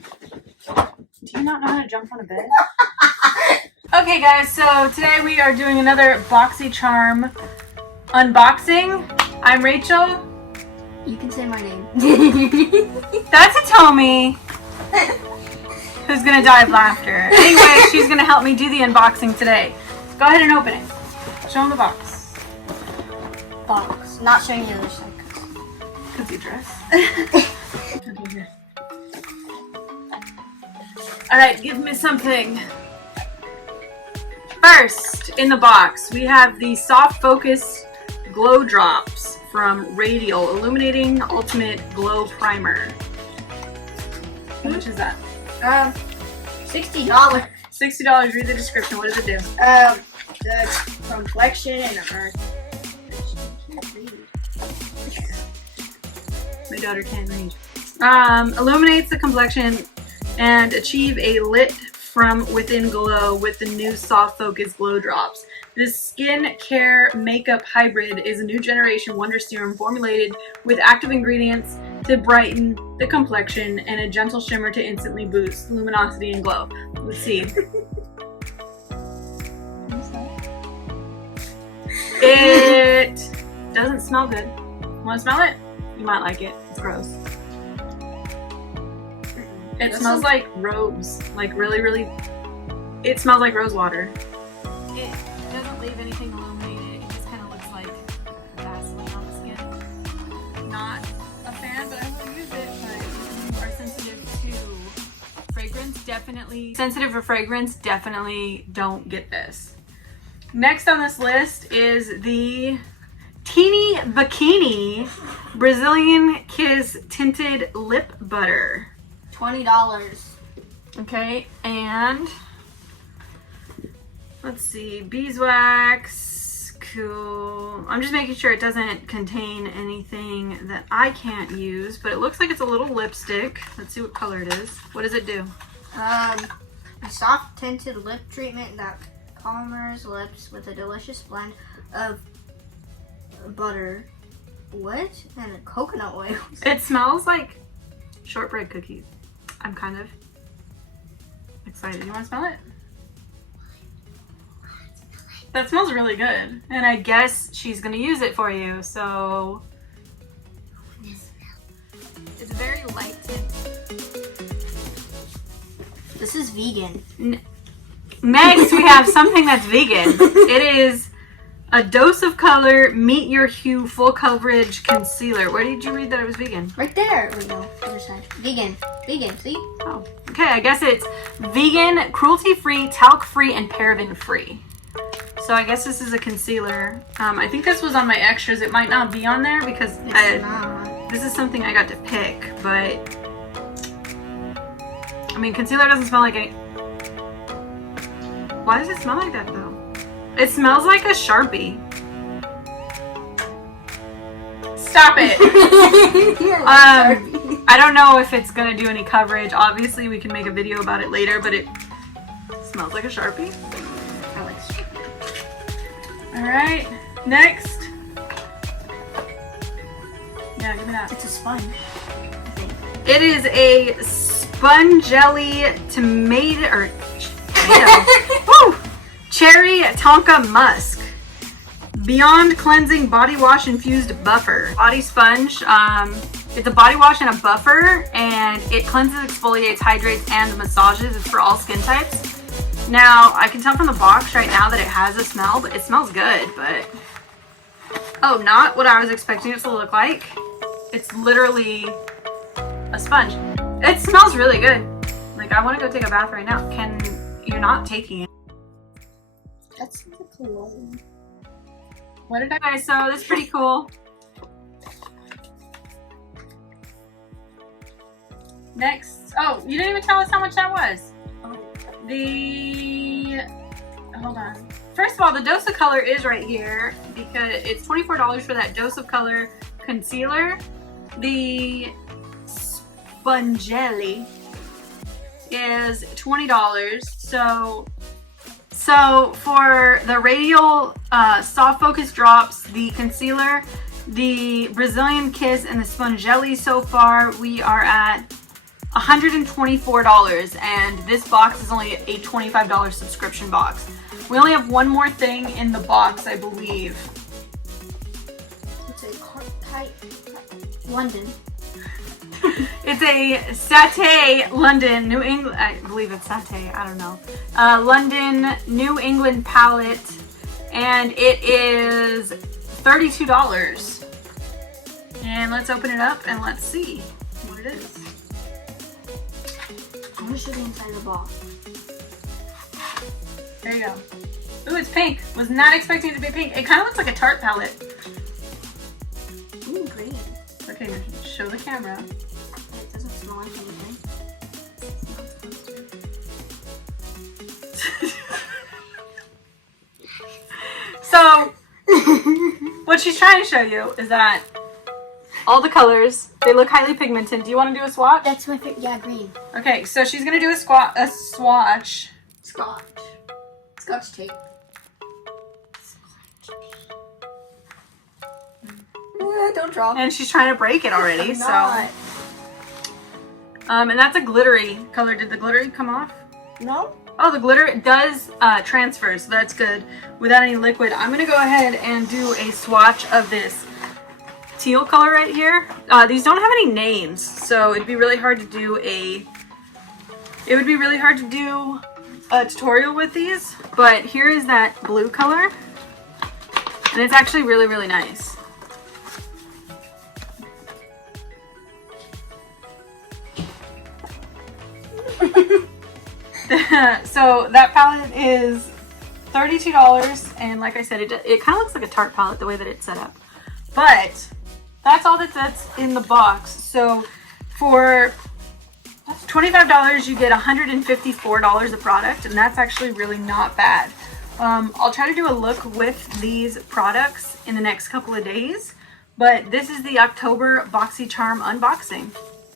Do you not know how to jump on a bed? Okay guys, so today we are doing another Boxycharm unboxing. I'm Rachel. You can say my name. That's a Tommy who's gonna die of laughter. Anyway, she's gonna help me do the unboxing today. Go ahead and open it. Show them the box. Box. Not showing you the other side. Cause you dress. Alright, give me something. First, in the box, we have the Soft Focus Glow Drops from Radial Illuminating Ultimate Glow Primer. How much is that? $60. $60. Read the description. What does it do? The complexion and My daughter can't read. Illuminates the complexion and achieve a lit from within glow with the new Soft Focus Glow Drops. This skin care makeup hybrid is a new generation wonder serum formulated with active ingredients to brighten the complexion and a gentle shimmer to instantly boost luminosity and glow. Let's see. It doesn't smell good. Want to smell it? You might like it. It's gross. It smells like rose. Like really, it smells like rose water. It doesn't leave anything illuminated. It just kind of looks like Vaseline on the skin. Not a fan, but I will use it. But if you are sensitive for fragrance, definitely don't get this. Next on this list is the Teeny Bikini Brazilian Kiss Tinted Lip Butter. $20. Okay, and let's see, beeswax, cool. I'm just making sure it doesn't contain anything that I can't use, but it looks like it's a little lipstick. Let's see what color it is. What does it do? A soft tinted lip treatment that calmers lips with a delicious blend of butter, and coconut oil. It smells like shortbread cookies. I'm kind of excited. You want to smell it? That smells really good. And I guess she's going to use it for you, so... It's very light tint. This is vegan. Next, we have something that's vegan. It is a Dose of Color Meet Your Hue Full Coverage Concealer. Where did you read that it was vegan? Right there. Wait, no, other side. Vegan. Vegan, see? Oh, okay. I guess it's vegan, cruelty-free, talc-free, and paraben-free. So I guess this is a concealer. I think this was on my extras. It might not be on there because this is something I got to pick, but I mean, concealer doesn't smell like any. Why does it smell like that though? It smells like a Sharpie. Stop it. I don't know if it's gonna do any coverage. Obviously, we can make a video about it later, but it smells like a Sharpie. I like Sharpie. All right, next. Yeah, give me that. It's a sponge, I think. It is a sponge jelly tomato Woo! Cherry Tonka Musk. Beyond Cleansing Body Wash Infused Buffer. Body sponge. It's a body wash and a buffer, and it cleanses, exfoliates, hydrates, and massages. It's for all skin types. Now, I can tell from the box right now that it has a smell, but it smells good, but... Oh, not what I was expecting it to look like. It's literally a sponge. It smells really good. Like, I want to go take a bath right now. You're not taking it. That's the cologne. What did I so that's pretty cool. Next, oh, you didn't even tell us how much that was. Hold on. First of all, the Dose of Color is right here because it's $24 for that Dose of Color concealer. The Spongelli is $20. So for the Radial Soft Focus Drops, the concealer, the Brazilian Kiss, and the Spongelli so far, we are at $124, and this box is only a $25 subscription box. We only have one more thing in the box, I believe. It's a tight London. It's a Satay London, New England, I believe it's Satay, I don't know. London, New England palette, and it is $32. And let's open it up and let's see what it is. I'm gonna show you inside of the box. There you go. Ooh, it's pink. Was not expecting it to be pink. It kind of looks like a Tarte palette. Ooh, green. Okay, show the camera. It doesn't smell like anything. So, what she's trying to show you is that all the colors, they look highly pigmented. Do you want to do a swatch? That's my favorite. Yeah, green. Okay, so she's going to do a swatch. Scotch tape. Don't draw. And she's trying to break it already, I'm so. not. And that's a glittery color. Did the glittery come off? No. Oh, the glitter does transfer, so that's good. Without any liquid, I'm going to go ahead and do a swatch of this teal color right here. These don't have any names, so it'd be really hard to do a tutorial with these. But here is that blue color, and it's actually really, really nice. So that palette is $32, and like I said, it kind of looks like a Tarte palette the way that it's set up. But that's all that's in the box. So for $25, you get $154 of product, and that's actually really not bad. I'll try to do a look with these products in the next couple of days, but this is the October Boxycharm unboxing.